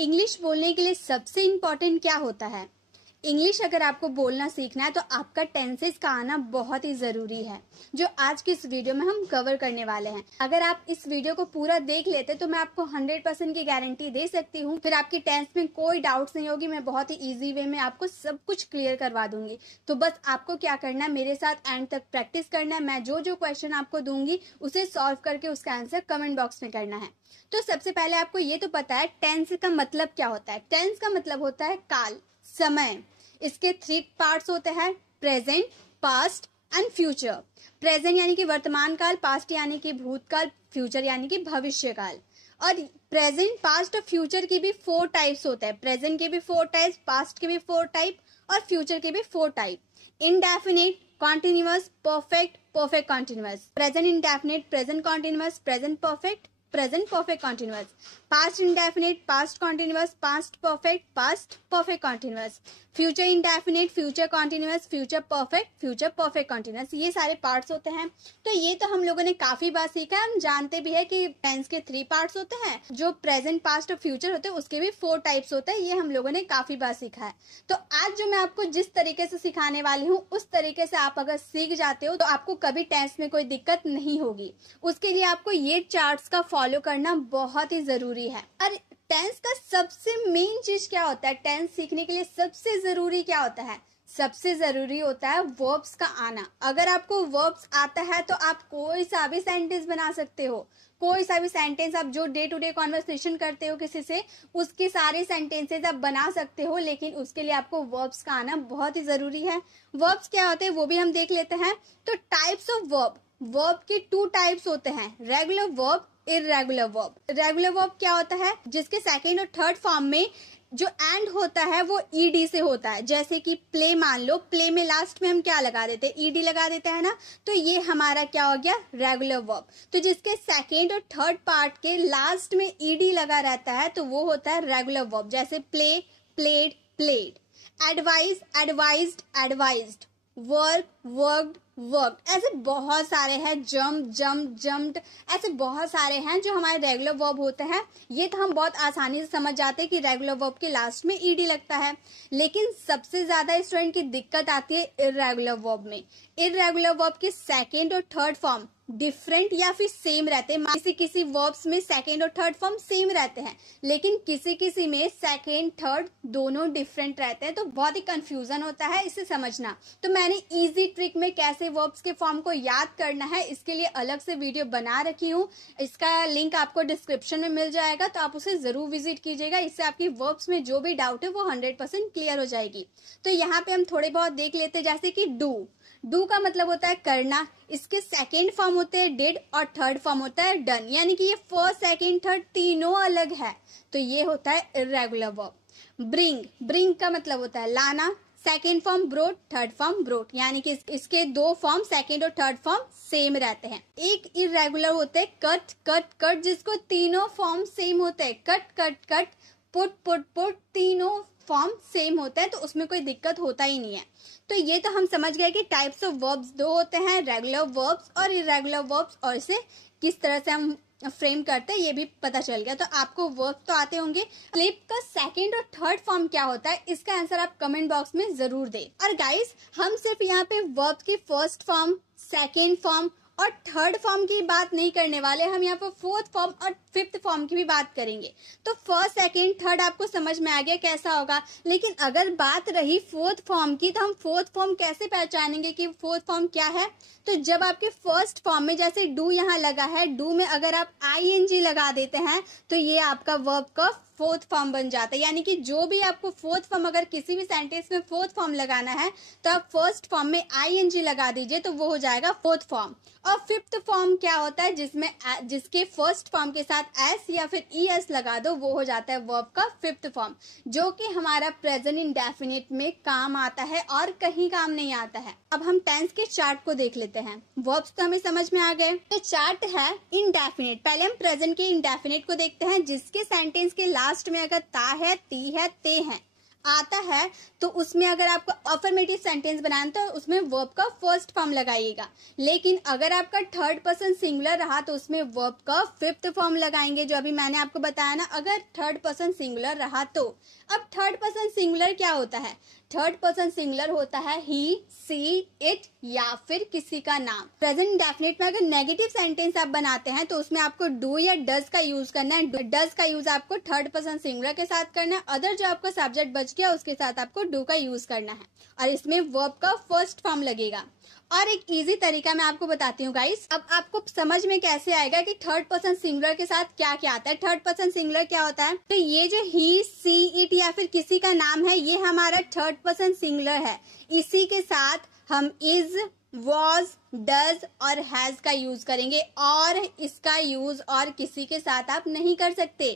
English बोलने के लिए सबसे इम्पोर्टेंट क्या होता है? इंग्लिश अगर आपको बोलना सीखना है तो आपका टेंसेस का आना बहुत ही ज़रूरी है, जो आज की इस वीडियो में हम कवर करने वाले हैं। अगर आप इस वीडियो को पूरा देख लेते तो मैं आपको 100% की गारंटी दे सकती हूँ, फिर आपकी टेंस में कोई डाउट्स नहीं होगी। मैं बहुत ही ईजी वे में आपको सब कुछ क्लियर करवा दूंगी। तो बस आपको क्या करना है, मेरे साथ एंड तक प्रैक्टिस करना है। मैं जो जो क्वेश्चन आपको दूंगी उसे सॉल्व करके उसका आंसर कमेंट बॉक्स में करना है। तो सबसे पहले आपको ये तो पता है टेंस का मतलब क्या होता है। टेंस का मतलब होता है काल, समय। इसके 3 पार्ट्स होते हैं, present, past and future. Present यानी कि वर्तमान काल, पास्ट यानी कि भूतकाल, फ्यूचर यानी कि भविष्य काल। और प्रेजेंट, पास्ट और फ्यूचर की भी 4 टाइप्स होते हैं। प्रेजेंट के भी 4 टाइप्स, पास्ट के भी 4 टाइप और फ्यूचर के भी 4 type. Indefinite, continuous, perfect, perfect continuous. Present indefinite, present continuous, present perfect, present perfect continuous. Past indefinite, past continuous, past perfect, past perfect continuous. Future indefinite, future continuous, future perfect, future perfect continuous. ये सारे parts होते हैं। तो ये तो हम लोगों ने काफी बार सीखा है। हम जानते भी है कि टेंस के 3 पार्ट्स होते हैं, जो प्रेजेंट, पास्ट और फ्यूचर होते हैं उसके भी 4 टाइप्स होते हैं। ये हम लोगों ने काफी बार सीखा है। तो आज जो मैं आपको जिस तरीके से सिखाने वाली हूँ उस तरीके से आप अगर सीख जाते हो तो आपको कभी टेंस में कोई दिक्कत नहीं होगी। उसके लिए आपको ये चार्ट्स का फॉलो करना बहुत ही जरूरी है। और टेंस का सबसे मेन चीज क्या होता है, टेंस सीखने के लिए सबसे जरूरी क्या होता है? सबसे जरूरी होता है वर्ब्स का आना। अगर आपको वर्ब्स आता है तो आप कोई सा भी सेंटेंस बना सकते हो। कोई सा भी सेंटेंस आप जो डे टू डे कॉन्वर्सेशन करते हो किसी से, उसके सारे सेंटेंसेस आप बना सकते हो। लेकिन उसके लिए आपको वर्ब्स का आना बहुत ही जरूरी है। वर्ब्स क्या होते हैं वो भी हम देख लेते हैं। तो टाइप्स ऑफ वर्ब, वर्ब के 2 टाइप्स होते हैं, regular verb, irregular verb. Regular verb क्या होता है? जिसके सेकेंड और थर्ड फॉर्म में जो एंड होता है वो ईडी से होता है। जैसे कि प्ले मान लो, प्ले में लास्ट में हम क्या लगा देते हैं? ईडी लगा देते हैं ना। तो ये हमारा क्या हो गया? Regular verb. तो जिसके सेकेंड और थर्ड पार्ट के लास्ट में ईडी लगा रहता है तो वो होता है रेगुलर वर्ब। जैसे play, played, played. Advise, advised, advised. Work, worked, worked. ऐसे बहुत सारे हैं। Jump, jump, jumped. ऐसे बहुत सारे हैं जो हमारे रेगुलर वर्ब होते हैं। ये तो हम बहुत आसानी से समझ जाते हैं कि रेगुलर वर्ब के लास्ट में ईडी लगता है। लेकिन सबसे ज्यादा स्टूडेंट की दिक्कत आती है इर्रेगुलर वर्ब में। इर्रेगुलर वर्ब के सेकेंड और थर्ड फॉर्म डिफरेंट या फिर सेम रहते हैं। किसी किसी वर्ब्स में सेकेंड और थर्ड फॉर्म सेम रहते हैं, लेकिन किसी किसी में सेकेंड, थर्ड दोनों डिफरेंट रहते हैं। तो बहुत ही कंफ्यूजन होता है, इसे समझना। तो मैंने इजी ट्रिक में कैसे वर्ब्स के फॉर्म को याद करना है इसके लिए अलग से वीडियो बना रखी हूँ। इसका लिंक आपको डिस्क्रिप्शन में मिल जाएगा, तो आप उसे जरूर विजिट कीजिएगा। इससे आपकी वर्ब्स में जो भी डाउट है वो 100% क्लियर हो जाएगी। तो यहाँ पे हम थोड़े बहुत देख लेते हैं। जैसे कि डू, डू का मतलब होता है करना। इसके सेकेंड फॉर्म होते हैं डिड और थर्ड फॉर्म होता है डन। यानी कि ये फर्स्ट, सेकेंड, थर्ड तीनों अलग है। तो ये होता है इर्रेगुलर वर्ब। ब्रिंग, ब्रिंग का मतलब होता है लाना। Second form brought, third form brought. यानी कि इसके 2 फॉर्म, सेकेंड और थर्ड फॉर्म सेम रहते हैं। एक इर्रेगुलर होते हैं कट, कट, कट, जिसको तीनों फॉर्म सेम होते हैं। Cut, cut, cut, put, put, put, तीनों फॉर्म सेम होता है, तो उसमें कोई दिक्कत होता ही नहीं है। तो ये तो हम समझ गए कि टाइप्स ऑफ वर्ब्स 2 होते हैं, रेगुलर वर्ब्स और इरेगुलर वर्ब्स, और इसे किस तरह से हम फ्रेम करते हैं ये भी पता चल गया। तो आपको वर्ब तो आते होंगे। स्लिप का सेकंड और थर्ड फॉर्म क्या होता है, इसका आंसर आप कमेंट बॉक्स में जरूर दें। और गाइस, हम सिर्फ यहाँ पे वर्ब की फर्स्ट फॉर्म, सेकेंड फॉर्म और थर्ड फॉर्म की बात नहीं करने वाले, हम यहाँ पर फोर्थ फॉर्म और फिफ्थ फॉर्म की भी बात करेंगे। तो फर्स्ट, सेकेंड, थर्ड आपको समझ में आ गया कैसा होगा। लेकिन अगर बात रही फोर्थ फॉर्म की, तो हम फोर्थ फॉर्म कैसे पहचानेंगे कि फोर्थ फॉर्म क्या है? तो जब आपके फर्स्ट फॉर्म में, जैसे डू यहाँ लगा है, डू में अगर आप आईएनजी लगा देते हैं तो ये आपका वर्ब का फोर्थ फॉर्म बन जाता है। यानी कि जो भी आपको फोर्थ फॉर्म, अगर किसी भी सेंटेंस में फोर्थ फॉर्म लगाना है तो आप फर्स्ट फॉर्म में आईएनजी लगा दीजिए, तो वो हो जाएगा फोर्थ फॉर्म। और फिफ्थ फॉर्म क्या होता है? जिसके फर्स्ट फॉर्म के साथ एस या फिर ईएस लगा दो, वो हो जाता है वर्ब का फिफ्थ फॉर्म, जो कि हमारा प्रेजेंट इंडेफिनिट में काम आता है और कहीं काम नहीं आता है। अब हम टेंस के चार्ट को देख लेते हैं। वर्ब्स तो हमें समझ में आ गए। तो चार्ट है इंडेफिनिट। पहले हम प्रेजेंट के इंडेफिनिट को देखते हैं, जिसके सेंटेंस के लास्ट में अगर ता है, ती है, ते है। आता है तो उसमें अगर आपको अफर्मेटिव सेंटेंस बनाना तो उसमें वर्ब का फर्स्ट फॉर्म लगाइएगा। लेकिन अगर आपका थर्ड पर्सन सिंगुलर रहा तो उसमें वर्ब का फिफ्थ फॉर्म लगाएंगे, जो अभी मैंने आपको बताया ना, अगर थर्ड पर्सन सिंगुलर रहा तो। अब थर्ड पर्सन सिंगुलर क्या होता है? थर्ड पर्सन सिंगुलर होता है ही, सी, इट या फिर किसी का नाम। प्रेजेंट इंडेफिनिट में अगर नेगेटिव सेंटेंस आप बनाते हैं तो उसमें आपको डू या डज का यूज करना है। डज का यूज आपको थर्ड पर्सन सिंगुलर के साथ करना है। अदर जो आपका सब्जेक्ट बच गया उसके साथ आपको डू का यूज करना है और इसमें वर्ब का फर्स्ट फॉर्म लगेगा। और एक इजी तरीका मैं आपको बताती हूँ गाइस, अब आपको समझ में कैसे आएगा कि थर्ड पर्सन सिंगुलर के साथ क्या क्या आता है। थर्ड पर्सन सिंगुलर क्या होता है? तो ये जो ही, सी, इट या फिर किसी का नाम है, ये हमारा थर्ड पर्सन सिंगुलर है। इसी के साथ हम इज, वॉज, डज और हैज का यूज करेंगे और इसका यूज और किसी के साथ आप नहीं कर सकते।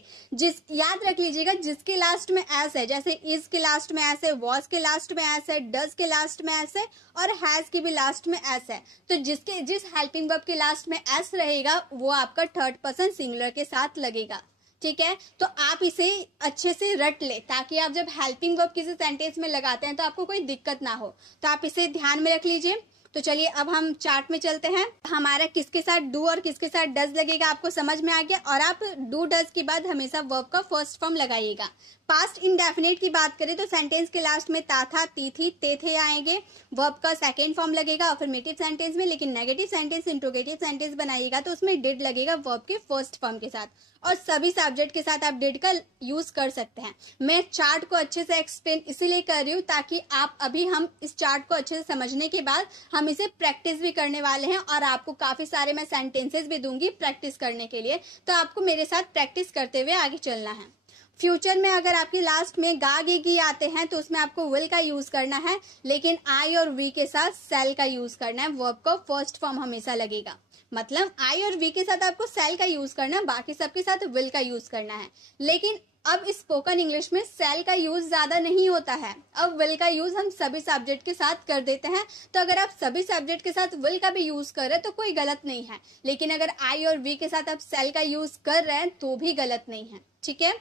याद रख लीजिएगा, जिसके लास्ट में एस है, जैसे इज के लास्ट में एस है, वॉज के लास्ट में एस है, डज के लास्ट में एस है और हैज के भी लास्ट में एस है, तो जिस हेल्पिंग वर्ब के लास्ट में एस रहेगा वो आपका थर्ड पर्सन सिंगुलर के साथ लगेगा। ठीक है, तो आप इसे अच्छे से रट ले ताकि आप जब हेल्पिंग वर्ब किसी सेंटेंस में लगाते हैं तो आपको कोई दिक्कत ना हो। तो आप इसे ध्यान में रख लीजिए। तो चलिए अब हम चार्ट में चलते हैं। हमारा किसके साथ डू और किसके साथ डज लगेगा आपको समझ में आ गया। और आप डू डज के बाद हमेशा वर्ब का फर्स्ट फॉर्म लगाइएगा। पास्ट इंडेफिनिट की बात करें तो सेंटेंस के लास्ट में ता था, ती थी, ते थे आएंगे, वर्ब का सेकेंड फॉर्म लगेगा अफर्मेटिव सेंटेंस में। लेकिन नेगेटिव सेंटेंस, इंट्रोगेटिव सेंटेंस बनाइएगा तो उसमें डिड लगेगा वर्ब के फर्स्ट फॉर्म के साथ। और सभी सब्जेक्ट के साथ आप डिड का यूज कर सकते हैं। मैं चार्ट को अच्छे से एक्सप्लेन इसीलिए कर रही हूँ ताकि आप अभी हम इस चार्ट को अच्छे से समझने के बाद हम इसे प्रैक्टिस भी करने वाले हैं और आपको काफी सारे मैं सेंटेंसेस भी दूंगी प्रैक्टिस करने के लिए। तो आपको मेरे साथ प्रैक्टिस करते हुए आगे चलना है। फ्यूचर में अगर आपके लास्ट में गा, गे, गी आते हैं तो उसमें आपको विल का यूज करना है, लेकिन आई और वी के साथ सेल का यूज करना है। वर्ब का फर्स्ट फॉर्म हमेशा लगेगा। मतलब आई और वी के साथ आपको सेल का यूज करना है, बाकी सबके साथ विल का यूज करना है। लेकिन अब स्पोकन इंग्लिश में सेल का यूज ज्यादा नहीं होता है, अब विल का यूज हम सभी सब्जेक्ट के साथ कर देते हैं। तो अगर आप सभी सब्जेक्ट के साथ विल का भी यूज कर रहे हैं तो कोई गलत नहीं है, लेकिन अगर आई और वी के साथ आप सेल का यूज कर रहे हैं तो भी गलत नहीं है। ठीक है,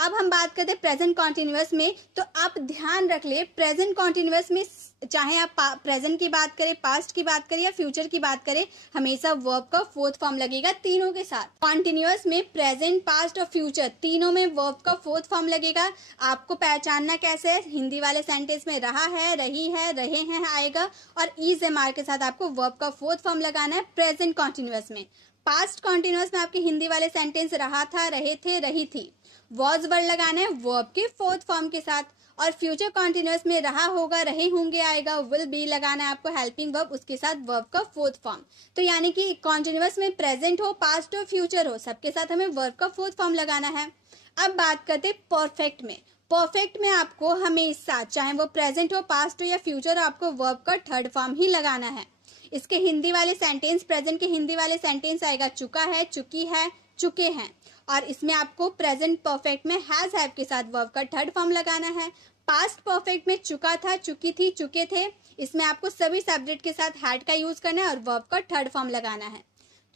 अब हम बात करते हैं प्रेजेंट कॉन्टिन्यूअस में। तो आप ध्यान रख ले, प्रेजेंट कॉन्टिन्यूअस में चाहे आप प्रेजेंट की बात करें, पास्ट की बात करें या फ्यूचर की बात करें, हमेशा वर्ब का फोर्थ फॉर्म लगेगा तीनों के साथ। कॉन्टिन्यूअस में प्रेजेंट, पास्ट और फ्यूचर तीनों में वर्ब का फोर्थ फॉर्म लगेगा। आपको पहचानना कैसे है? हिंदी वाले सेंटेंस में रहा है, रही है, रहे हैं आएगा और इज एम आर के साथ आपको वर्ब का फोर्थ फॉर्म लगाना है प्रेजेंट कॉन्टिन्यूअस में। पास्ट कॉन्टिन्यूअस में आपके हिंदी वाले सेंटेंस रहा था, रहे थे, रही थी, वॉज वर्ड लगाना है वर्ब के फोर्थ फॉर्म के साथ। और फ्यूचर कॉन्टिन्यूअस में रहा होगा, रहे होंगे आएगा, विल बी लगाना है आपको हेल्पिंग वर्ब, उसके साथ वर्ब का फोर्थ फॉर्म। तो यानी कि कॉन्टिन्यूअस में प्रेजेंट हो, पास्ट हो, फ्यूचर हो, सबके साथ हमें वर्ब का फोर्थ फॉर्म लगाना है। अब बात करते परफेक्ट में। परफेक्ट में आपको हमेशा चाहे वो प्रेजेंट हो, पास्ट हो या फ्यूचर हो, आपको वर्ब का थर्ड फॉर्म ही लगाना है। इसके हिंदी वाले सेंटेंस, प्रेजेंट के हिंदी वाले सेंटेंस आएगा चुका है, चुकी है, चुके हैं। और इसमें आपको प्रेजेंट परफेक्ट में हैज हैव के साथ वर्ब का थर्ड फॉर्म लगाना है। पास्ट परफेक्ट में चुका था, चुकी थी, चुके थे, इसमें आपको सभी सब्जेक्ट के साथ हैड का यूज करना है और वर्ब का थर्ड फॉर्म लगाना है।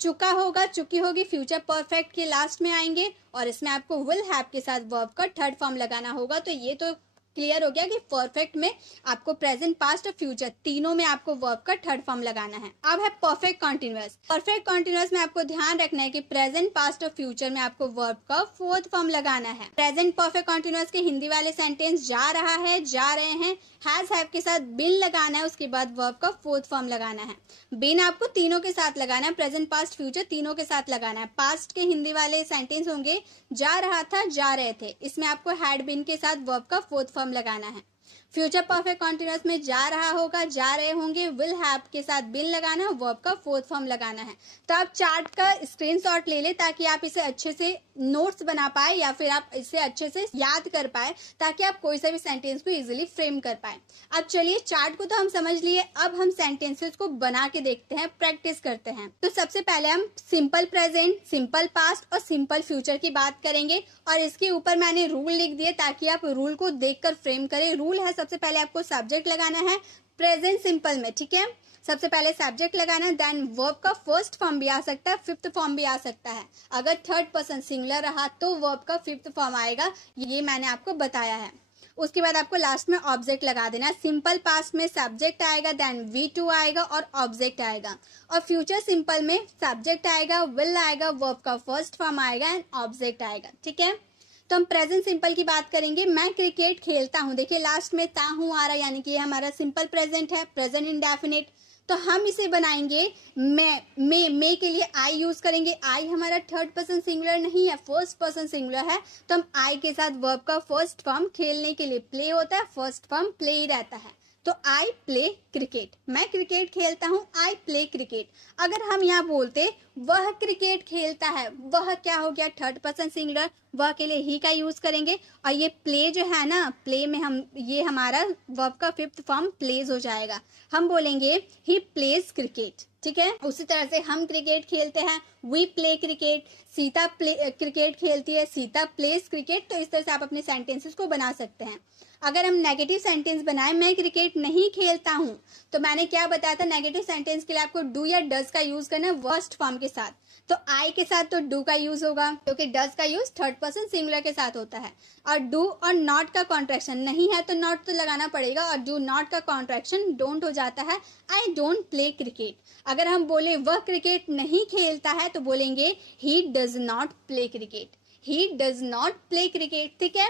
चुका होगा, चुकी होगी, फ्यूचर परफेक्ट के लास्ट में आएंगे और इसमें आपको विल हैव के साथ वर्ब का थर्ड फॉर्म लगाना होगा। तो ये तो क्लियर हो गया कि परफेक्ट में आपको प्रेजेंट, पास्ट और फ्यूचर तीनों में आपको वर्ब का थर्ड फॉर्म लगाना है। अब है परफेक्ट कॉन्टिन्यूअस। परफेक्ट कॉन्टिन्यूअस में आपको ध्यान रखना है कि प्रेजेंट, पास्ट और फ्यूचर में आपको वर्ब का फोर्थ फॉर्म लगाना है। प्रेजेंट परफेक्ट कॉन्टिन्यूअस के हिंदी वाले सेंटेंस जा रहा है, जा रहे हैं, हैज हैव के साथ बिन लगाना है, उसके बाद वर्ब का फोर्थ फॉर्म लगाना है। बिन आपको तीनों के साथ लगाना है, प्रेजेंट, पास्ट, फ्यूचर तीनों के साथ लगाना है। पास्ट के हिंदी वाले सेंटेंस होंगे जा रहा था, जा रहे थे, इसमें आपको हैड बिन के साथ वर्ब का फोर्थ फॉर्म लगाना है। फ्यूचर परफेक्ट कॉन्टिन्यूअस में जा रहा होगा, जा रहे होंगे, विल हैव के साथ बिन लगाना है, वर्ब का फोर्थ फॉर्म लगाना है। तो आप चार्ट का स्क्रीनशॉट ले ले ताकि आप इसे अच्छे से नोट्स बना पाए या फिर आप इसे अच्छे से याद कर पाए ताकि आप कोई सा भी सेंटेंस को इजीली फ्रेम कर पाए। अब चलिए, चार्ट को तो हम समझ लिए, अब हम सेंटेंसेस को बना के देखते हैं, प्रैक्टिस करते हैं। तो सबसे पहले हम सिंपल प्रेजेंट, सिंपल पास्ट और सिंपल फ्यूचर की बात करेंगे और इसके ऊपर मैंने रूल लिख दिए ताकि आप रूल को देखकर फ्रेम करें। रूल है, सबसे पहले आपको सब्जेक्ट लगाना है प्रेजेंट सिंपल में। ठीक है, सबसे पहले सब्जेक्ट लगाना है, देन वर्ब का फर्स्ट फॉर्म भी आ सकता है, फिफ्थ फॉर्म भी आ सकता है। अगर थर्ड पर्सन सिंगुलर रहा तो वर्ब का फिफ्थ फॉर्म आएगा, ये मैंने आपको बताया है। उसके बाद आपको लास्ट में ऑब्जेक्ट लगा देना है। सिंपल पास्ट में सब्जेक्ट आएगा, देन V2 आएगा और ऑब्जेक्ट आएगा। और फ्यूचर सिंपल में सब्जेक्ट आएगा, विल आएगा, वर्ब का फर्स्ट फॉर्म आएगा एंड ऑब्जेक्ट आएगा। ठीक है, तो हम प्रेजेंट सिंपल की बात करेंगे। मैं क्रिकेट खेलता हूँ, देखिए लास्ट में ता हूँ आ रहा है, यानी कि ये हमारा सिंपल प्रेजेंट है, प्रेजेंट इंडेफिनिट। तो हम इसे बनाएंगे मैं के लिए आई यूज करेंगे। आई हमारा थर्ड पर्सन सिंगुलर नहीं है, फर्स्ट पर्सन सिंगुलर है, तो हम आई के साथ वर्ब का फर्स्ट फॉर्म खेलने के लिए प्ले होता है, फर्स्ट फॉर्म प्ले ही रहता है। तो आई प्ले क्रिकेट, मैं क्रिकेट खेलता हूँ, आई प्ले क्रिकेट। अगर हम यहाँ बोलते वह क्रिकेट खेलता है, वह क्या हो गया, थर्ड पर्सन सिंगुलर, वह के लिए ही का यूज करेंगे। और ये प्ले जो है ना, प्ले में हम ये हमारा वर्ब का फिफ्थ फॉर्म प्लेज हो जाएगा, हम बोलेंगे ही प्लेज क्रिकेट। ठीक है, उसी तरह से हम क्रिकेट खेलते हैं, we play cricket. Sita cricket खेलती है, सीता प्लेज क्रिकेट। तो इस तरह से आप अपने सेंटेंसेस को बना सकते हैं। अगर हम नेगेटिव सेंटेंस बनाए, मैं क्रिकेट नहीं खेलता हूँ, तो मैंने क्या बताया था, नेगेटिव सेंटेंस के लिए आपको डू या डज का यूज करना है फर्स्ट फॉर्म के साथ। तो आई के साथ तो डू का यूज होगा, क्योंकि डज का यूज थर्ड पर्सन सिंगुलर के साथ होता है। और डू और नॉट का कॉन्ट्रैक्शन नहीं है तो नॉट तो लगाना पड़ेगा, और डू नॉट का कॉन्ट्रैक्शन डोंट हो जाता है, आई डोंट प्ले क्रिकेट। अगर हम बोले वह क्रिकेट नहीं खेलता है, तो बोलेंगे he does not play cricket, he does not play cricket. ठीक है,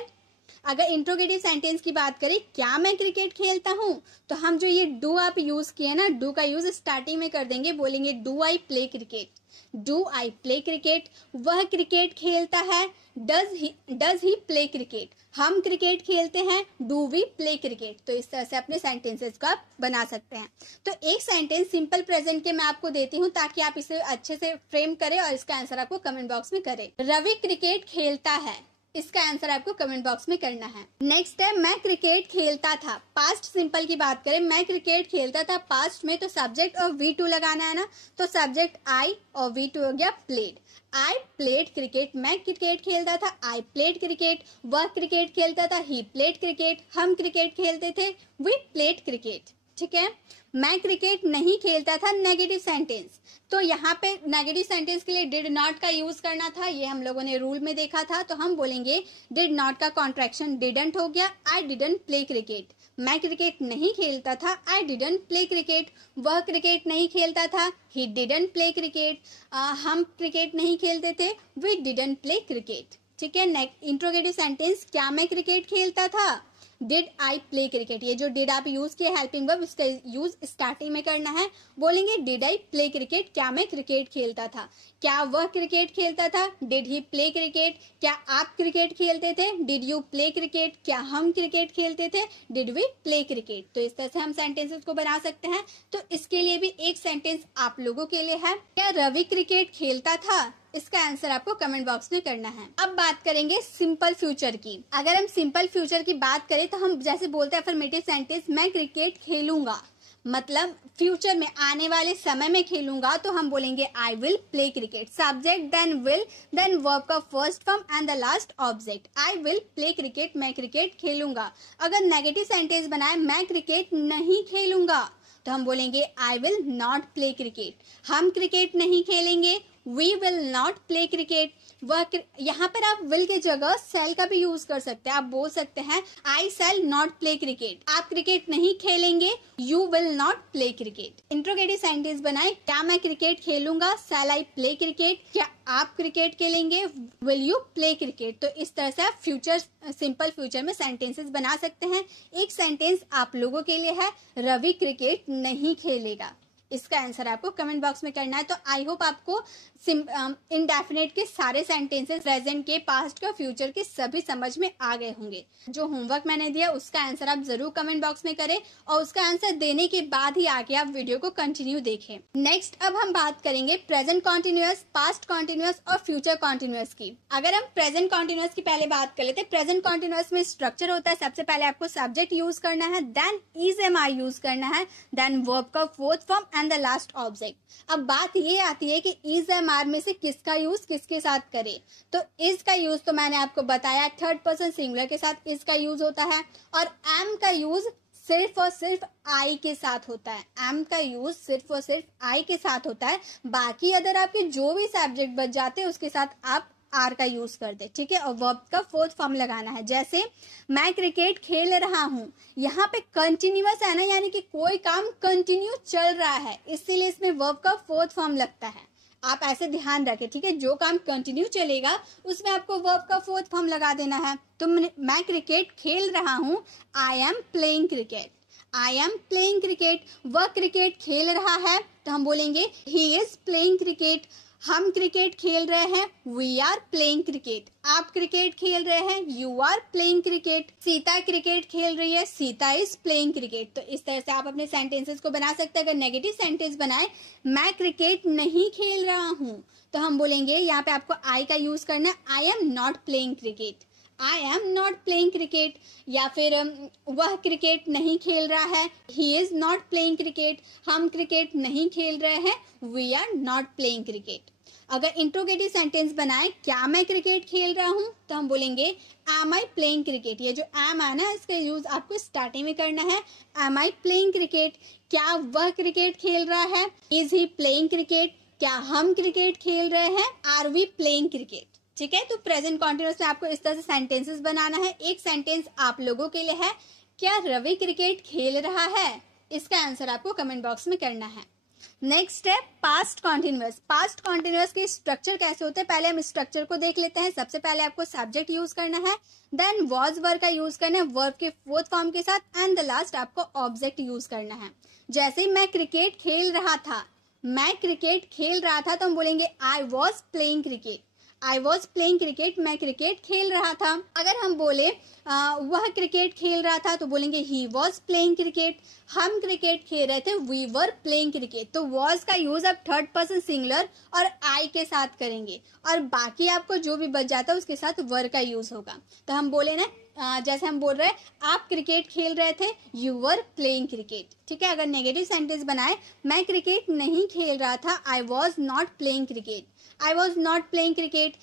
अगर इंट्रोगेटिव सेंटेंस की बात करें, क्या मैं क्रिकेट खेलता हूँ, तो हम जो ये डू आप यूज किए ना, डू का यूज स्टार्टिंग में कर देंगे, बोलेंगे do I play cricket, do I play cricket. वह क्रिकेट खेलता है, डज ही प्ले क्रिकेट। हम क्रिकेट खेलते हैं, डू वी प्ले क्रिकेट। तो इस तरह से अपने सेंटेंसेस को आप बना सकते हैं। तो एक सेंटेंस सिंपल प्रेजेंट के मैं आपको देती हूँ, ताकि आप इसे अच्छे से फ्रेम करें और इसका आंसर आपको कमेंट बॉक्स में करें। रवि क्रिकेट खेलता है, इसका आंसर आपको कमेंट बॉक्स में करना है। नेक्स्ट है मैं क्रिकेट खेलता था। पास्ट सिंपल की बात करें, मैं क्रिकेट खेलता था, पास्ट में तो सब्जेक्ट और V2 लगाना है ना, तो सब्जेक्ट आई और V2 हो गया प्लेड। आई प्लेड क्रिकेट, मैं क्रिकेट खेलता था, आई प्लेड क्रिकेट। वह क्रिकेट खेलता था, ही प्लेड क्रिकेट। हम क्रिकेट खेलते थे, वी प्लेड क्रिकेट। ठीक है, मैं क्रिकेट नहीं खेलता था, नेगेटिव सेंटेंस। तो यहाँ पे नेगेटिव सेंटेंस के लिए डिड नॉट का यूज करना था, ये हम लोगों ने रूल में देखा था। तो हम बोलेंगे डिड नॉट का कॉन्ट्रैक्शन डिडंट हो गया, आई डिडंट प्ले क्रिकेट। मैं क्रिकेट नहीं खेलता था, आई डिडंट प्ले क्रिकेट। वह क्रिकेट नहीं खेलता था, ही डिडंट प्ले क्रिकेट। हम क्रिकेट नहीं खेलते थे, वी डिडंट प्ले क्रिकेट। ठीक है, इंट्रोगेटिव सेंटेंस, क्या मैं क्रिकेट खेलता था, डिड आई प्ले क्रिकेट। ये जो डिड आप यूज किए हेल्पिंग वर्ब, इसका यूज स्टार्टिंग में करना है, बोलेंगे डिड आई प्ले क्रिकेट, क्या मैं क्रिकेट खेलता था। क्या वह क्रिकेट खेलता था, डिड ही प्ले क्रिकेट। क्या आप क्रिकेट खेलते थे, डिड यू प्ले क्रिकेट। क्या हम क्रिकेट खेलते थे, डिड वी प्ले क्रिकेट। तो इस तरह से हम सेंटेंसेस को बना सकते हैं। तो इसके लिए भी एक सेंटेंस आप लोगों के लिए है, क्या रवि क्रिकेट खेलता था, इसका आंसर आपको कमेंट बॉक्स में करना है। अब बात करेंगे सिंपल फ्यूचर की। अगर हम सिंपल फ्यूचर की बात करें, तो हम जैसे बोलते हैं अफर्मेटिव सेंटेंस, मैं क्रिकेट खेलूंगा, मतलब फ्यूचर में आने वाले समय में खेलूंगा, तो हम बोलेंगे I will play cricket. Subject then will then verb का first form and the last object. I will play cricket, मैं क्रिकेट खेलूंगा। अगर नेगेटिव सेंटेंस बनाए, मैं क्रिकेट नहीं खेलूंगा, तो हम बोलेंगे I will not play cricket. हम क्रिकेट नहीं खेलेंगे, we will not play cricket. वह, यहाँ पर आप विल की जगह सेल का भी यूज कर सकते हैं। आप बोल सकते हैं आई सेल नॉट प्ले क्रिकेट। आप क्रिकेट नहीं खेलेंगे, you will not play cricket. Interrogative sentence बनाए, क्या मैं क्रिकेट खेलूंगा, सेल आई प्ले क्रिकेट। क्या आप क्रिकेट खेलेंगे, विल यू प्ले क्रिकेट। तो इस तरह से आप फ्यूचर, सिंपल फ्यूचर में सेंटेंसेस बना सकते हैं। एक सेंटेंस आप लोगों के लिए है, रवि क्रिकेट नहीं खेलेगा। इसका आंसर आपको कमेंट बॉक्स में करना है। तो आई होप आपको इंडेफिनेट के सारे सेंटेंसेस, प्रेजेंट के, पास्ट के, फ्यूचर के सभी समझ में आ गए होंगे। जो होमवर्क मैंने दिया उसका आंसर आप जरूर कमेंट बॉक्स में करें, और उसका आंसर देने के बाद ही आगे आप वीडियो को कंटिन्यू देखें। नेक्स्ट अब हम बात करेंगे प्रेजेंट कॉन्टिन्यूअस, पास्ट कॉन्टिन्यूअस और फ्यूचर कॉन्टिन्यूअस की। अगर हम प्रेजेंट कॉन्टिन्यूअस की पहले बात कर लेते हैं, प्रेजेंट कॉन्टिन्यूअस में स्ट्रक्चर होता है, सबसे पहले आपको सब्जेक्ट यूज करना है, then is am I use करना है, देन वर्ब का fourth form and the last object. अब बात ये आती है कि इज एम आर में से किसका यूज किसके साथ करें। तो इज का यूज तो मैंने आपको बताया, थर्ड पर्सन सिंगुलर के साथ इज का यूज होता है, और एम का यूज सिर्फ और सिर्फ आई के साथ होता है। एम का यूज सिर्फ और सिर्फ आई के साथ होता है। बाकी अदर आपके जो भी सब्जेक्ट बच जाते हैं उसके साथ आप आर का यूज कर दे, ठीक है, और वर्ब का फोर्थ फॉर्म लगाना है। जैसे मैं क्रिकेट खेल रहा हूँ, यहाँ पे कंटिन्यूअस है ना, यानी कि कोई काम कंटिन्यू चल रहा है, इसीलिए इसमें वर्ब का फोर्थ फॉर्म लगता है। आप ऐसे ध्यान रखें, ठीक है, जो काम कंटिन्यू चलेगा उसमें आपको वर्ब का फोर्थ फॉर्म लगा देना है। तो मैं क्रिकेट खेल रहा हूँ, I am playing cricket. I am playing cricket, वह क्रिकेट खेल रहा है तो हम बोलेंगे ही इज प्लेइंग क्रिकेट। हम क्रिकेट खेल रहे हैं, वी आर प्लेइंग क्रिकेट। आप क्रिकेट खेल रहे हैं, you are playing cricket. Sita cricket खेल रही है, सीता इज प्लेइंग क्रिकेट। तो इस तरह से आप अपने सेंटेंसेस को बना सकते हैं। अगर नेगेटिव सेंटेंस बनाए, मैं क्रिकेट नहीं खेल रहा हूँ, तो हम बोलेंगे यहाँ पे आपको आई का यूज करना है, I am not playing cricket. I am not playing cricket. या फिर वह क्रिकेट नहीं खेल रहा है, he is not playing cricket. हम क्रिकेट नहीं खेल रहे हैं, we are not playing cricket. अगर इंट्रोगेटिव सेंटेंस बनाए, क्या मैं क्रिकेट खेल रहा हूँ, तो हम बोलेंगे एम आई प्लेइंग क्रिकेट। ये जो एम है ना, इसका यूज आपको स्टार्टिंग में करना है, एम आई प्लेइंग क्रिकेट। क्या वह क्रिकेट खेल रहा है, इज ही प्लेइंग क्रिकेट। क्या हम क्रिकेट खेल रहे हैं, आर वी प्लेइंग क्रिकेट। ठीक है, तो प्रेजेंट कॉन्टिन्यूअस में आपको इस तरह से सेंटेंसेस बनाना है। एक सेंटेंस आप लोगों के लिए है, क्या रवि क्रिकेट खेल रहा है, इसका आंसर आपको कमेंट बॉक्स में करना है। नेक्स्ट है पास्ट कॉन्टिन्यूअस। पास्ट कॉन्टिन्यूअस के स्ट्रक्चर कैसे होते हैं, पहले हम स्ट्रक्चर को देख लेते हैं। सबसे पहले आपको सब्जेक्ट यूज करना है, देन वॉज वर्ब का यूज करना है वर्ब के फोर्थ फॉर्म के साथ, एंड द लास्ट आपको ऑब्जेक्ट यूज करना है। जैसे मैं क्रिकेट खेल रहा था, मैं क्रिकेट खेल रहा था, तो हम बोलेंगे I was playing cricket. I was playing cricket, मैं क्रिकेट खेल रहा था। अगर हम बोले वह क्रिकेट खेल रहा था, तो बोलेंगे ही वॉज प्लेइंग क्रिकेट। हम क्रिकेट खेल रहे थे, वी वर प्लेइंग क्रिकेट। तो वॉज का यूज आप थर्ड पर्सन सिंगुलर और आई के साथ करेंगे, और बाकी आपको जो भी बच जाता है उसके साथ वर का यूज होगा। तो हम बोले ना, जैसे हम बोल रहे हैं आप क्रिकेट खेल रहे थे, यू वर प्लेइंग क्रिकेट। ठीक है, अगर नेगेटिव सेंटेंस बनाए, मैं क्रिकेट नहीं खेल रहा था, I was not playing cricket. I was not playing cricket,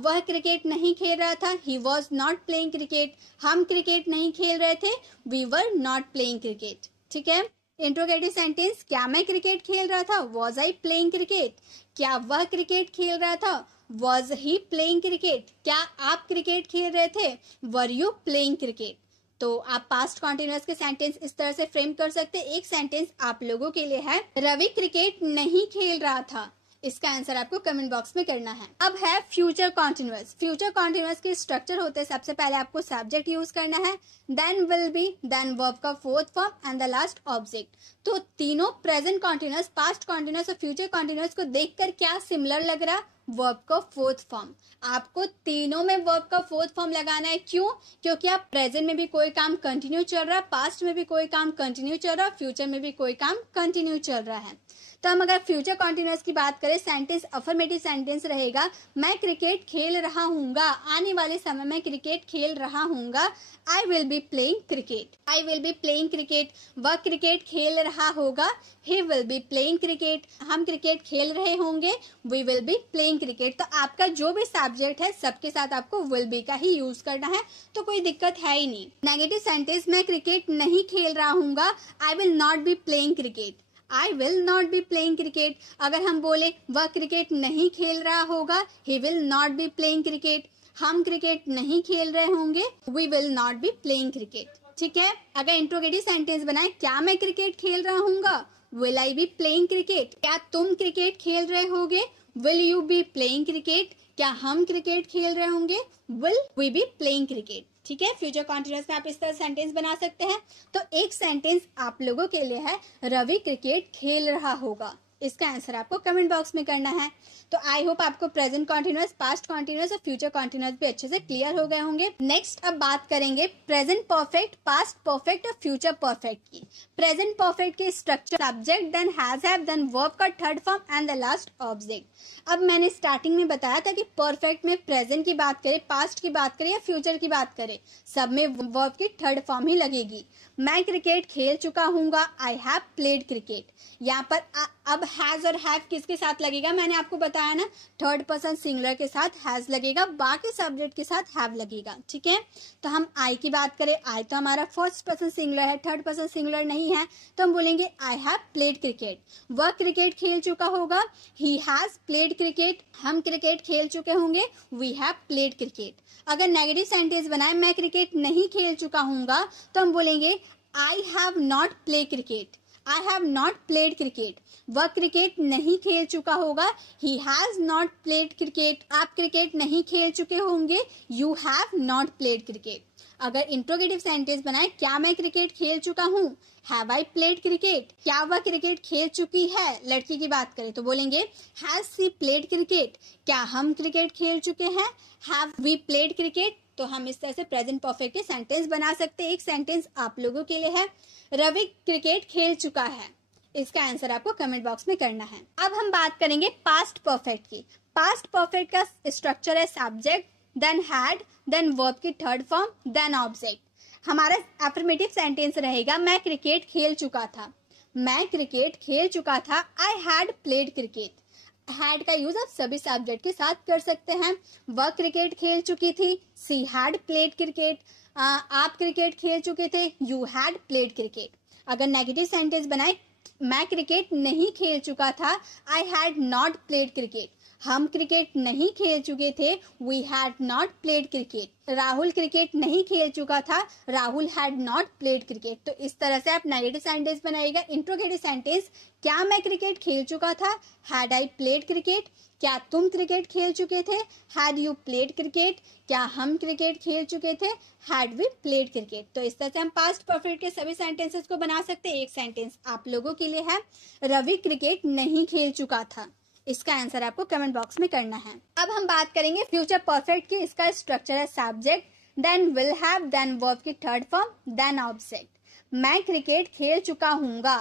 वह क्रिकेट नहीं खेल रहा था, he was not playing cricket. हम क्रिकेट नहीं खेल रहे थे, we were not playing cricket. ठीक है, इंट्रोगेटिव सेंटेंस, क्या मैं क्रिकेट खेल रहा था, वॉज आई प्लेइंग क्रिकेट। क्या वह क्रिकेट खेल रहा था, वॉज ही प्लेइंग क्रिकेट। क्या आप क्रिकेट खेल रहे थे, वर यू प्लेइंग क्रिकेट। तो आप पास्ट कॉन्टिन्यूअस के सेंटेंस इस तरह से फ्रेम कर सकते हैं। एक सेंटेंस आप लोगों के लिए है, रवि क्रिकेट नहीं खेल रहा था। इसका आंसर आपको कमेंट बॉक्स में करना है। अब है फ्यूचर कॉन्टिन्यूअस। फ्यूचर कॉन्टिन्यूअस के स्ट्रक्चर होते हैं, सबसे पहले आपको सब्जेक्ट यूज करना है, then will be, then verb का fourth form and the last object. तो तीनों प्रेजेंट कॉन्टिन्यूअस, पास्ट कॉन्टिन्यूअस और फ्यूचर कॉन्टिन्यूअस को देखकर क्या सिमिलर लग रहा, वर्ब का फोर्थ फॉर्म। आपको तीनों में वर्ब का फोर्थ फॉर्म लगाना है। क्यों? क्योंकि आप प्रेजेंट में भी कोई काम कंटिन्यू चल रहा है, पास्ट में भी कोई काम कंटिन्यू चल रहा है, फ्यूचर में भी कोई काम कंटिन्यू चल रहा है। तो हम अगर फ्यूचर कॉन्टिन्यूअस की बात करें, सेंटेंस अफर्मेटिव सेंटेंस रहेगा, मैं क्रिकेट खेल रहा हूँगा, आने वाले समय में क्रिकेट खेल रहा हूँगा, I will be playing cricket. I will be playing cricket, वह क्रिकेट खेल रहा होगा, he will be playing cricket. हम क्रिकेट खेल रहे होंगे, we will be playing cricket. तो आपका जो भी सब्जेक्ट है सबके साथ आपको विल बी का ही यूज करना है, तो कोई दिक्कत है ही नहीं। नेगेटिव सेंटेंस, मैं क्रिकेट नहीं खेल रहा हूँगा, I will not be playing cricket. I will not be playing cricket. अगर हम बोले वह क्रिकेट नहीं खेल रहा होगा, he will not be playing cricket. हम क्रिकेट नहीं खेल रहे होंगे, we will not be playing cricket. ठीक है, अगर इंट्रोगेटिव सेंटेंस बनाए, क्या मैं क्रिकेट खेल रहा हूँगा, will I be playing cricket. क्या तुम क्रिकेट खेल रहे होगे, will you be playing cricket. क्या हम क्रिकेट खेल रहे होंगे, will we be playing cricket. ठीक है, फ्यूचर कॉन्टिन्यूअस में आप इस तरह सेंटेंस बना सकते हैं। तो एक सेंटेंस आप लोगों के लिए है, रवि क्रिकेट खेल रहा होगा। इसका आंसर आपको कमेंट बॉक्स में करना है। तो आई होप आपको प्रेजेंट कॉन्टिन्यूअस, पास्ट कॉन्टिन्यूअस और फ्यूचर कॉन्टिन्यूअस भी अच्छे से क्लियर हो गए होंगे। नेक्स्ट अब बात करेंगे प्रेजेंट परफेक्ट, पास्ट परफेक्ट और फ्यूचर परफेक्ट की। प्रेजेंट परफेक्ट के structure, subject, then has have, then verb का third form and the last object. अब मैंने स्टार्टिंग में बताया था कि परफेक्ट में प्रेजेंट की बात करें, पास्ट की बात करें या फ्यूचर की बात करें, सब में वर्ब की थर्ड फॉर्म ही लगेगी। मैं क्रिकेट खेल चुका हूँगा, आई हैव प्लेड क्रिकेट। यहाँ पर अब हैज और हैव किसके साथ लगेगा, मैंने आपको बताया ना, थर्ड पर्सन सिंगुलर के साथ हैज लगेगा, बाकी सब्जेक्ट के साथ हैव लगेगा। ठीक है, तो हम आई की बात करें, आई तो हमारा फर्स्ट पर्सन सिंगुलर है, थर्ड पर्सन सिंगुलर नहीं है, तो हम बोलेंगे आई हैव प्लेड क्रिकेट। वह क्रिकेट खेल चुका होगा, ही हैज प्लेड क्रिकेट। हम क्रिकेट खेल चुके होंगे, वी हैव प्लेड क्रिकेट। अगर नेगेटिव सेंटेंस बनाए, मैं क्रिकेट नहीं खेल चुका हूँगा, तो हम बोलेंगे I have not play cricket. I have not played cricket. वह क्रिकेट नहीं खेल चुका होगा, he has not played cricket. आप क्रिकेट नहीं खेल चुके होंगे, you have not played cricket. अगर इंट्रोगेटिव सेंटेंस बनाए, क्या मैं क्रिकेट खेल चुका हूँ, हैव आई प्लेड क्रिकेट। क्या वह क्रिकेट खेल चुकी है, लड़की की बात करें तो बोलेंगे हैज सी प्लेड क्रिकेट। क्या हम क्रिकेट खेल चुके हैं, हैव वी प्लेड क्रिकेट। तो हम इस तरह से प्रेजेंट परफेक्ट के सेंटेंस बना सकते हैं। एक सेंटेंस आप लोगों के लिए है, रवि क्रिकेट खेल चुका है। इसका आंसर आपको कमेंट बॉक्स में करना है। अब हम बात करेंगे पास्ट परफेक्ट की। पास्ट परफेक्ट का स्ट्रक्चर है subject, then had, then verb की थर्ड फॉर्म, देन ऑब्जेक्ट। हमारा अफर्मेटिव सेंटेंस रहेगा, मैं क्रिकेट खेल चुका था। मैं क्रिकेट खेल चुका था, I had played cricket. Had का यूज आप सभी सब्जेक्ट के साथ कर सकते हैं। वह क्रिकेट खेल चुकी थी, सी हैड प्लेड क्रिकेट। आप क्रिकेट खेल चुके थे, यू हैड प्लेड क्रिकेट। अगर नेगेटिव सेंटेंस बनाए, मैं क्रिकेट नहीं खेल चुका था, I had not played cricket. हम क्रिकेट नहीं खेल चुके थे, we had not played cricket. Rahul cricket नहीं खेल चुका था, Rahul had not played cricket. तो इस तरह से आप नेगेटिव सेंटेंस बनाइएगा। इंट्रोगेटिव सेंटेंस, क्या मैं क्रिकेट खेल चुका था, हैड आई प्लेड क्रिकेट। क्या तुम क्रिकेट खेल चुके थे, हैड यू प्लेड क्रिकेट। क्या हम क्रिकेट खेल चुके थे, हैड वी प्लेड क्रिकेट। तो इस तरह से हम पास्ट परफेक्ट के सभी सेंटेंसेस को बना सकते हैं। एक सेंटेंस आप लोगों के लिए है, रवि क्रिकेट नहीं खेल चुका था। इसका आंसर आपको कमेंट बॉक्स में करना है। अब हम बात करेंगे फ्यूचर परफेक्ट की। इसका स्ट्रक्चर है subject, then will have, then verb की थर्ड फॉर्म, देन ऑब्जेक्ट। मैं क्रिकेट खेल चुका हूँगा,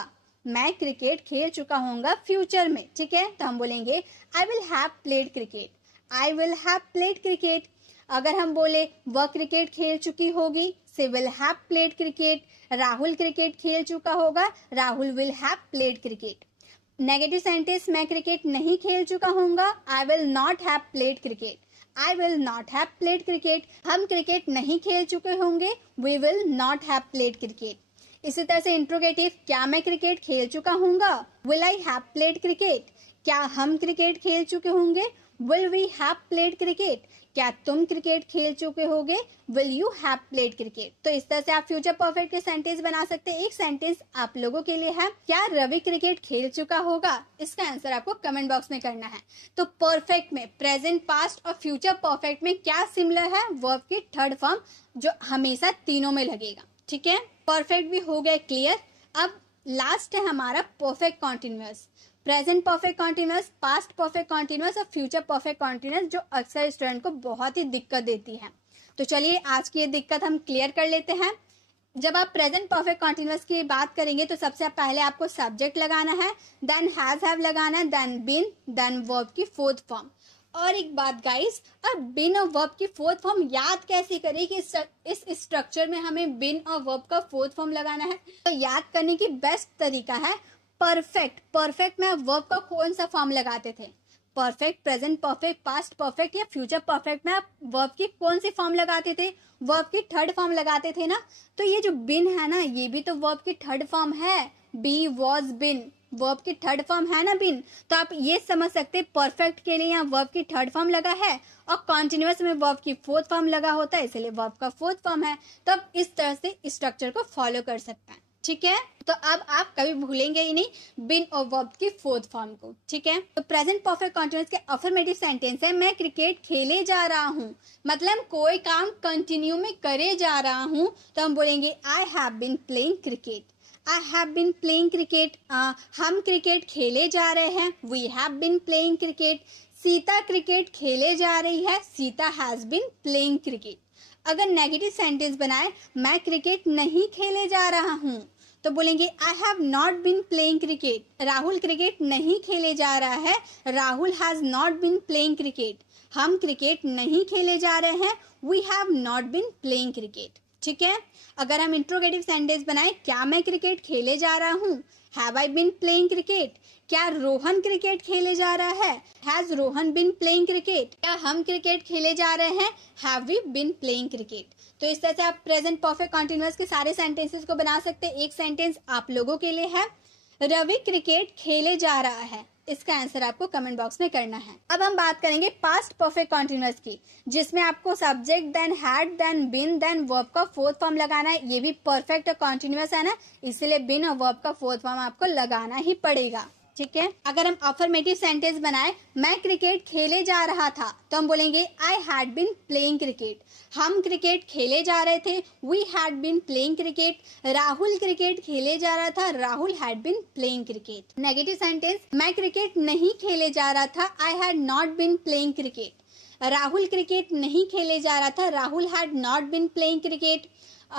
मैं क्रिकेट खेल चुका हूँगा फ्यूचर में। ठीक है, तो हम बोलेंगे I will have played cricket, I will have played cricket. अगर हम बोले वह क्रिकेट खेल चुकी होगी, she will have played cricket. Rahul cricket खेल चुका होगा, Rahul will have played cricket. Negative sentence, मैं क्रिकेट नहीं खेल चुका हूँगा, I will not have played cricket, I will not have played cricket. हम क्रिकेट नहीं खेल चुके होंगे, we will not have played cricket. इसी तरह से इंट्रोगेटिव, क्या मैं क्रिकेट खेल चुका हूँगा, will I have played cricket. क्या हम क्रिकेट खेल चुके होंगे, will we have played cricket. क्या तुम क्रिकेट खेल चुके होगे, will you have played cricket. तो इस तरह से आप फ्यूचर परफेक्ट के सेंटेंस बना सकते हैं। एक सेंटेंस आप लोगों के लिए है, क्या रवि क्रिकेट खेल चुका होगा। इसका आंसर आपको कमेंट बॉक्स में करना है। तो परफेक्ट में प्रेजेंट, पास्ट और फ्यूचर परफेक्ट में क्या सिमिलर है, वर्ब की थर्ड फॉर्म, जो हमेशा तीनों में लगेगा। ठीक है, परफेक्ट भी हो गए क्लियर। अब लास्ट है हमारा perfect continuous. Present perfect continuous, past perfect continuous और फ्यूचर परफेक्ट कॉन्टिन्यूअस, जो अक्सर स्टूडेंट को बहुत ही दिक्कत देती है। तो चलिए आज की ये दिक्कत हम क्लियर कर लेते हैं। जब आप प्रेजेंट परफेक्ट कॉन्टिन्यूअस की बात करेंगे तो सबसे पहले आपको सब्जेक्ट लगाना है, देन हैज हैव लगाना है, देन बीन, देन वर्ब की फोर्थ फॉर्म। और एक बात गाइस, अब बिन और वर्ब की फोर्थ फॉर्म याद कैसे करें कि इस स्ट्रक्चर में हमें बिन और वर्ब का फोर्थ फॉर्म लगाना है। तो याद करने की बेस्ट तरीका है परफेक्ट। परफेक्ट में वर्ब का कौन सा फॉर्म लगाते थे, perfect, present perfect, past perfect या फ्यूचर परफेक्ट में आप वर्ब की कौन सी फॉर्म लगाते थे, वर्ब की थर्ड फॉर्म लगाते थे ना। तो ये जो बिन है ना, ये भी तो वर्ब की थर्ड फॉर्म है, बी वॉज बिन, वर्ब की थर्ड फॉर्म है ना बिन। तो आप ये समझ सकते हैं परफेक्ट के लिए यहाँ वर्ब की थर्ड फॉर्म लगा है और कॉन्टिन्यूअस में वर्ब की फोर्थ फॉर्म लगा होता है, इसलिए वर्ब का फोर्थ फॉर्म है। तो आप इस तरह से स्ट्रक्चर को फॉलो कर सकते हैं। ठीक है, तो अब आप कभी भूलेंगे ही नहीं बिन और वर्ब की फोर्थ फॉर्म को। ठीक है, तो प्रेजेंट परफेक्ट कॉन्टिन्यूअस के अफर्मेटिव सेंटेंस है, मैं क्रिकेट खेले जा रहा हूँ, मतलब कोई काम कंटिन्यू में करे जा रहा हूँ। तो हम बोलेंगे I have been playing cricket, I have been playing cricket. हम क्रिकेट खेले जा रहे हैं, we have been playing cricket. Sita cricket खेले जा रही है, Sita has been playing cricket. अगर नेगेटिव सेंटेंस बनाए, मैं क्रिकेट नहीं खेले जा रहा हूँ, तो बोलेंगे I have not been playing cricket. Rahul cricket नहीं खेले जा रहा है, Rahul has not been playing cricket. हम क्रिकेट नहीं खेले जा रहे हैं, we have not been playing cricket. ठीक है। अगर हम इंट्रोगेटिव सेंटेंस बनाए, क्या मैं क्रिकेट खेले जा रहा हूँ, have I been playing cricket. क्या रोहन क्रिकेट खेले जा रहा है, has Rohan been playing cricket. क्या हम क्रिकेट खेले जा रहे हैं, have we been playing cricket. तो इस तरह से आप प्रेजेंट परफेक्ट कॉन्टिन्यूअस के सारे सेंटेंसेस को बना सकते हैं। एक सेंटेंस आप लोगों के लिए है, रवि क्रिकेट खेले जा रहा है। इसका आंसर आपको कमेंट बॉक्स में करना है। अब हम बात करेंगे पास्ट परफेक्ट कॉन्टिन्यूअस की, जिसमें आपको subject then had then been then verb का फोर्थ फॉर्म लगाना है। ये भी परफेक्ट कॉन्टिन्यूअस है ना, इसलिए बीन और वर्ब का फोर्थ फॉर्म आपको लगाना ही पड़ेगा, ठीक है। अगर हम अफर्मेटिव सेंटेंस बनाए, मैं क्रिकेट खेले जा रहा था, तो हम बोलेंगे I had been playing cricket. हम क्रिकेट खेले जा रहे थे, we had been playing cricket. Rahul cricket खेले जा रहा था, Rahul had been playing cricket. Negative sentence, मैं क्रिकेट नहीं खेले जा रहा था, I had not been playing cricket. Rahul cricket नहीं खेले जा रहा था, Rahul had not been playing cricket.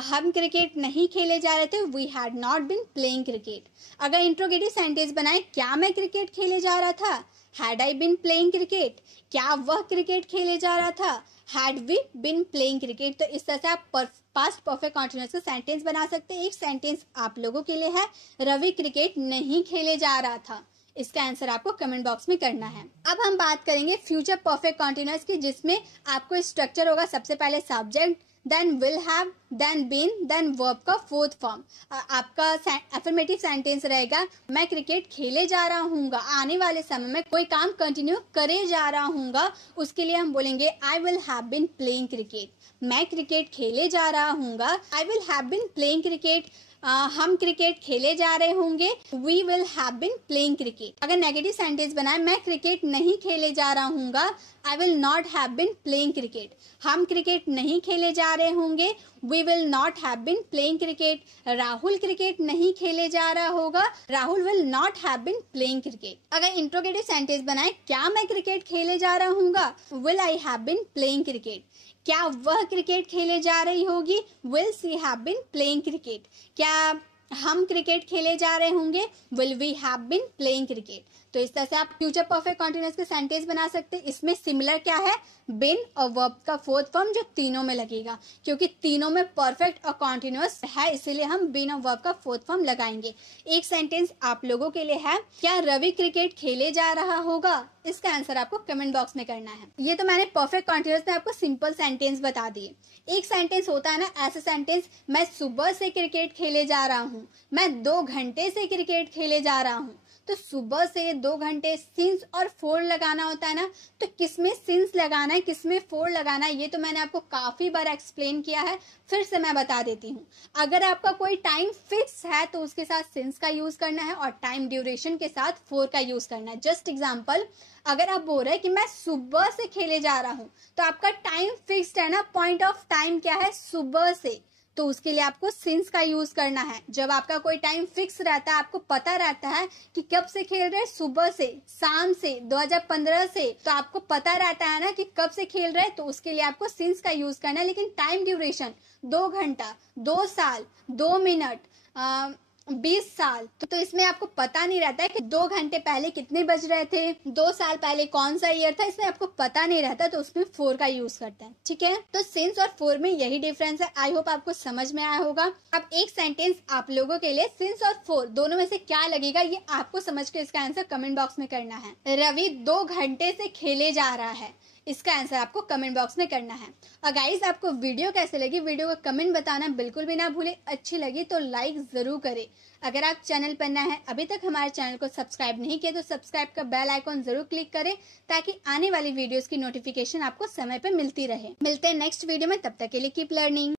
हम क्रिकेट नहीं खेले जा रहे थे, we had not been playing cricket. अगर इंट्रोगेटिव सेंटेंस बनाए, क्या मैं क्रिकेट खेले जा रहा था, had I been playing cricket. क्या वह क्रिकेट खेले जा रहा था, had we been playing cricket. तो इस तरह से आप पास्ट परफेक्ट कॉन्टिन्यूअस का सेंटेंस बना सकते हैं। एक सेंटेंस आप लोगों के लिए है, रवि क्रिकेट नहीं खेले जा रहा था। इसका आंसर आपको कमेंट बॉक्स में करना है। अब हम बात करेंगे फ्यूचर परफेक्ट कॉन्टिन्यूअस की, जिसमें आपको स्ट्रक्चर होगा, सबसे पहले subject, then will have, then been, then verb का फोर्थ फॉर्म। आपका अफर्मेटिव सेंटेंस रहेगा, मैं क्रिकेट खेले जा रहा हूँगा, आने वाले समय में कोई काम कंटिन्यू करे जा रहा हूँगा, उसके लिए हम बोलेंगे I will have been playing cricket. मैं क्रिकेट खेले जा रहा हूँगा, I will have been playing cricket. हम क्रिकेट खेले जा रहे होंगे, we will have been playing cricket. अगर नेगेटिव सेंटेंस बनाए, मैं क्रिकेट नहीं खेले जा रहा हूँगा, I will not have been playing cricket. हम क्रिकेट नहीं खेले जा रहे होंगे, we will not have been playing cricket. Rahul cricket नहीं खेले जा रहा होगा, Rahul will not have been playing cricket. अगर इंट्रोगेटिव सेंटेंस बनाए, क्या मैं क्रिकेट खेले जा रहा हूँगा, will I have been playing cricket. क्या वह क्रिकेट खेले जा रही होगी, will she have been playing cricket. क्या हम क्रिकेट खेले जा रहे होंगे, will we have been playing cricket. तो इस तरह से आप फ्यूचर परफेक्ट कॉन्टिन्यूअस के सेंटेंस बना सकते हैं। इसमें सिमिलर क्या है, बिन और वर्ब का फोर्थ फॉर्म, जो तीनों में लगेगा, क्योंकि तीनों में परफेक्ट और कॉन्टिन्यूअस है, इसीलिए हम बिन और वर्ब का फोर्थ फॉर्म लगाएंगे। एक सेंटेंस आप लोगों के लिए है, क्या रवि क्रिकेट खेले जा रहा होगा। इसका आंसर आपको कमेंट बॉक्स में करना है। ये तो मैंने परफेक्ट कॉन्टिन्यूअस में आपको सिंपल सेंटेंस बता दिए। एक सेंटेंस होता है ना ऐसा सेंटेंस, मैं सुबह से क्रिकेट खेले जा रहा हूँ, मैं 2 घंटे से क्रिकेट खेले जा रहा हूँ। तो सुबह से 2 घंटे, सिंस और फोर लगाना होता है ना, तो किसमें सिंस लगाना है, किसमें फोर लगाना है, ये तो मैंने आपको काफी बार एक्सप्लेन किया है, फिर से मैं बता देती हूँ। अगर आपका कोई टाइम फिक्स है तो उसके साथ सिंस का यूज करना है, और टाइम ड्यूरेशन के साथ फोर का यूज करना है। जस्ट एग्जाम्पल, अगर आप बोल रहे हैं कि मैं सुबह से खेले जा रहा हूँ, तो आपका टाइम फिक्स्ड है ना, पॉइंट ऑफ टाइम क्या है, सुबह से, तो उसके लिए आपको सिंस का यूज करना है। जब आपका कोई टाइम फिक्स रहता है, आपको पता रहता है कि कब से खेल रहे हैं, सुबह से, शाम से, 2015 से, तो आपको पता रहता है ना कि कब से खेल रहे हैं, तो उसके लिए आपको सिंस का यूज करना है। लेकिन टाइम ड्यूरेशन 2 घंटा, 2 साल, 2 मिनट, 20 साल, तो इसमें आपको पता नहीं रहता है कि 2 घंटे पहले कितने बज रहे थे, 2 साल पहले कौन सा ईयर था, इसमें आपको पता नहीं रहता, तो उसमें फोर का यूज करते हैं। ठीक है, तो सिंस और फोर में यही डिफरेंस है। आई होप आपको समझ में आया होगा। अब एक सेंटेंस आप लोगों के लिए, सिंस और फोर दोनों में से क्या लगेगा, ये आपको समझ के इसका आंसर कमेंट बॉक्स में करना है। रवि 2 घंटे से खेले जा रहा है, इसका आंसर आपको कमेंट बॉक्स में करना है। और गाइस, आपको वीडियो कैसे लगी, वीडियो को कमेंट बताना बिल्कुल भी ना भूले। अच्छी लगी तो लाइक जरूर करें। अगर आप चैनल पर नए हैं, अभी तक हमारे चैनल को सब्सक्राइब नहीं किया, तो सब्सक्राइब का बेल आइकॉन जरूर क्लिक करें, ताकि आने वाली वीडियोस की नोटिफिकेशन आपको समय पे मिलती रहे। मिलते हैं नेक्स्ट वीडियो में, तब तक के लिए कीप लर्निंग।